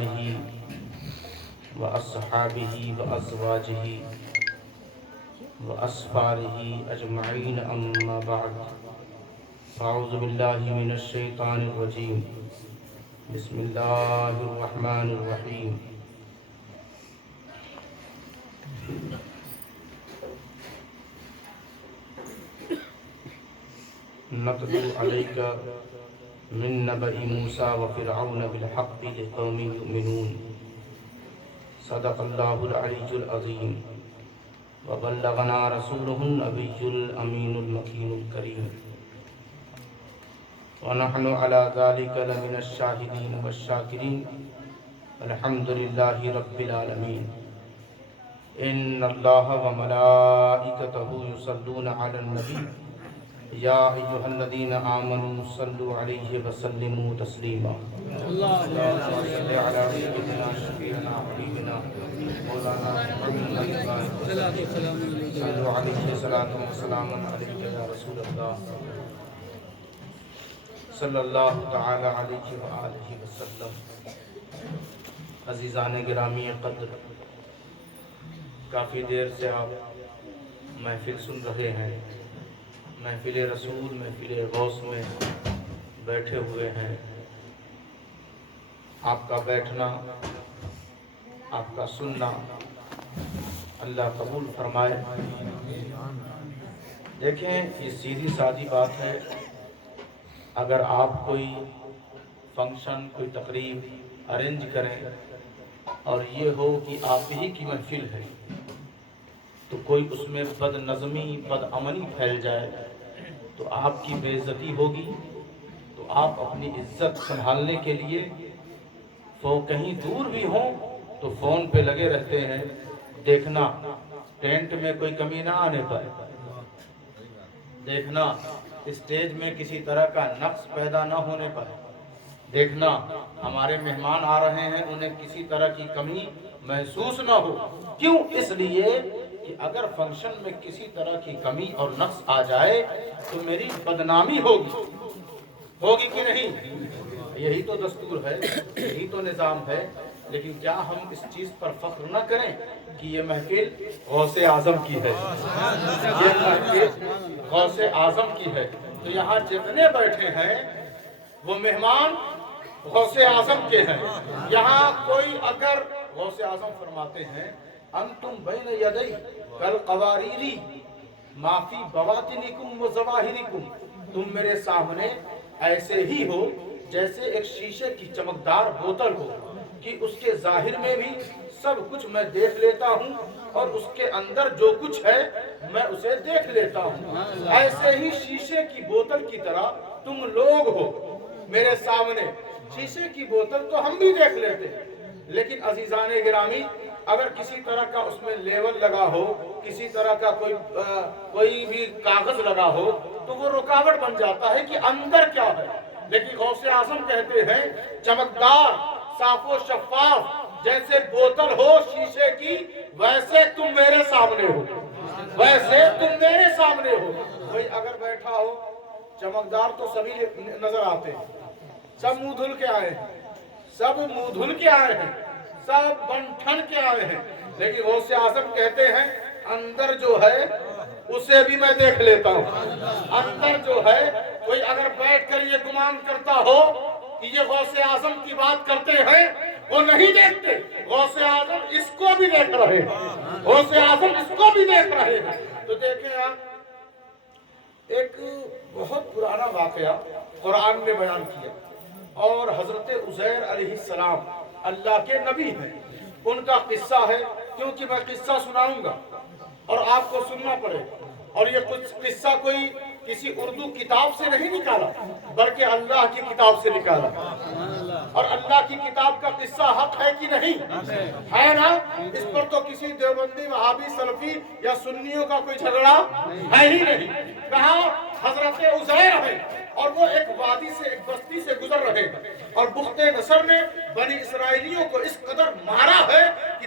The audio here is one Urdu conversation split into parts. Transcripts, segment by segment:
آلہ وأصحابہ وأزواجہ وأصحابہ أجمعین اما بعد اعوذ باللہ من الشیطان الرجیم بسم اللہ الرحمن الرحیم نتلو علیک من نبأ موسیٰ وفرعون بالحق لقوم یؤمنون صدق اللہ العلی العظیم وبلغنا رسوله النبی الامین المکین الکریم ونحن على ذلك لمن الشاہدین والشاکرین الحمد للہ رب العالمین ان اللہ وملائکتہ یصلون علی النبی یا ایھا الذین آمنوا صلوا علیہ وسلموا تسلیما اللہم صل علی سیدنا شفیعنا حبیبنا مولانا محمد صلوا علیہ صلاۃ و سلام علیک یا رسول اللہ صلی اللہ تعالی علیہ وآلہ وسلم۔ عزیزان گرامی قدر، کافی دیر سے آپ محفل سن رہے ہیں، محفل رسول محفل غوث میں بیٹھے ہوئے ہیں۔ آپ کا بیٹھنا، آپ کا سننا اللہ قبول فرمائے۔ دیکھیں، یہ سیدھی سادی بات ہے، اگر آپ کوئی فنکشن، کوئی تقریب ارینج کریں اور یہ ہو کہ آپ ہی کی محفل ہے تو کوئی اس میں بد نظمی، بد امنی پھیل جائے تو آپ کی بے عزتی ہوگی۔ تو آپ اپنی عزت سنبھالنے کے لیے کہیں دور بھی ہوں تو فون پہ لگے رہتے ہیں، دیکھنا ٹینٹ میں کوئی کمی نہ آنے پائے، دیکھنا اسٹیج میں کسی طرح کا نقص پیدا نہ ہونے پائے، دیکھنا ہمارے مہمان آ رہے ہیں انہیں کسی طرح کی کمی محسوس نہ ہو۔ کیوں؟ اس لیے کہ اگر فنکشن میں کسی طرح کی کمی اور نقص آ جائے تو میری بدنامی ہوگی کہ نہیں؟ یہی تو دستور ہے، یہی تو نظام ہے۔ لیکن کیا ہم اس چیز پر فخر نہ کریں کہ یہ محفل غوث اعظم کی ہے، یہ محفل غوث اعظم کی ہے؟ تو یہاں جتنے بیٹھے ہیں وہ مہمان غوث اعظم کے ہیں۔ یہاں کوئی اگر غوث اعظم فرماتے ہیں انتم بین یدی کالقواریری ما فی بواطنکم و ظواہرکم، تم میرے سامنے ایسے ہی ہو جیسے ایک شیشے کی چمکدار بوتل ہو کہ اس کے ظاہر میں بھی سب کچھ میں دیکھ لیتا ہوں اور اس کے اندر جو کچھ ہے میں اسے دیکھ لیتا ہوں۔ ایسے ہی شیشے کی بوتل کی طرح تم لوگ ہو میرے سامنے۔ شیشے کی بوتل تو ہم بھی دیکھ لیتے ہیں، لیکن عزیزان گرامی اگر کسی طرح کا اس میں لیبل لگا ہو، کسی طرح کا کوئی بھی کاغذ لگا ہو تو وہ رکاوٹ بن جاتا ہے کہ اندر کیا ہے۔ لیکن غوث اعظم کہتے ہیں چمکدار، صاف و شفاف جیسے بوتل ہو شیشے کی، ویسے تم میرے سامنے ہو، ویسے تم میرے سامنے ہو۔ کوئی اگر بیٹھا ہو، چمکدار تو سبھی نظر آتے ہیں، سب منہ دھل کے آئے ہیں، سب منہ دھل کے آئے ہیں، سب بن ٹھن کے آئے ہیں، لیکن غوث اعظم کہتے ہیں اندر جو ہے اسے بھی میں دیکھ لیتا ہوں۔ اندر جو ہے، کوئی اگر بیٹھ کر یہ گمان کرتا ہو کہ یہ غوث اعظم کی بات کرتے ہیں، وہ نہیں دیکھتے، غوث اعظم اس کو بھی دیکھ رہے ہیں، غوث اعظم اس کو بھی دیکھ رہے ہیں۔ تو دیکھیں آپ، ایک بہت پرانا واقعہ قرآن نے بیان کیا، اور حضرت عزیر علیہ السلام اللہ کے نبی ہیں، ان کا قصہ ہے، کیونکہ میں قصہ سناؤں گا اور آپ کو سننا پڑے گا۔ اور یہ کچھ قصہ کوئی کسی اردو کتاب سے نہیں نکالا بلکہ اللہ کی کتاب سے نکالا، اور اللہ کی کتاب کا قصہ حق ہے کہ نہیں ہے نا؟ اس پر تو کسی دیوبندی، وہابی، سلفی یا سنیوں کا کوئی جھگڑا ہے ہی نہیں۔ کہاں حضرت عزیر ہے اور وہ ایک وادی سے، ایک بستی سے گزر رہے ہیں، اور بخت نصر نے بنی اسرائیلیوں کو اس قدر مارا ہے کہ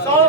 100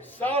100